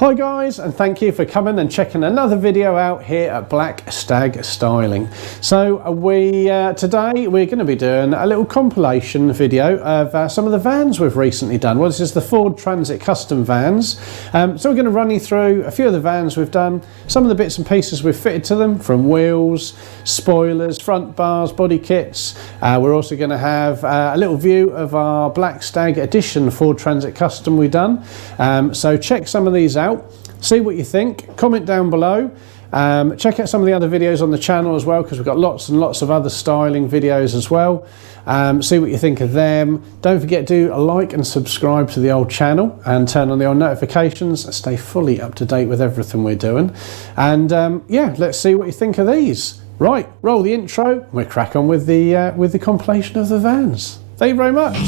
Hi guys, and thank you for coming and checking another video out here at Black Stag Styling. So today we're going to be doing a little compilation video of some of the vans we've recently done. Well, this is the Ford Transit Custom vans. So we're going to run you through a few of the vans we've done, some of the bits and pieces we've fitted to them, from wheels, spoilers, front bars, body kits. We're also going to have a little view of our Black Stag Edition Ford Transit Custom we've done. So check some of these out. See what you think, comment down below, check out some of the other videos on the channel as well, because we've got lots and lots of other styling videos as well. See what you think of them. Don't forget to like and subscribe to the old channel and turn on the old notifications and stay fully up to date with everything we're doing. And yeah, let's see what you think of these. Right, roll the intro and we'll crack on with the compilation of the vans. Thank you very much.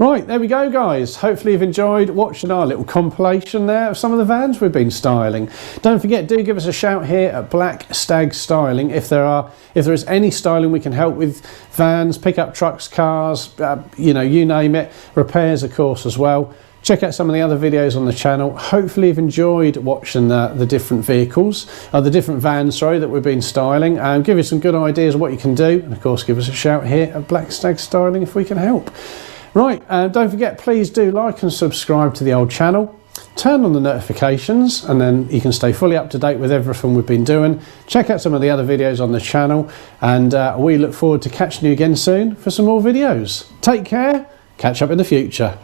Right, there we go guys. Hopefully you've enjoyed watching our little compilation there of some of the vans we've been styling. Don't forget, do give us a shout here at Black Stag Styling if there is any styling we can help with. Vans, pickup trucks, cars, you know, you name it. Repairs of course as well. Check out some of the other videos on the channel. Hopefully you've enjoyed watching the different vehicles, the different vans, sorry, that we've been styling. Give you some good ideas of what you can do. And of course, give us a shout here at Black Stag Styling if we can help. Right, don't forget, please do like and subscribe to the old channel. Turn on the notifications and then you can stay fully up to date with everything we've been doing. Check out some of the other videos on the channel, and we look forward to catching you again soon for some more videos. Take care, catch up in the future.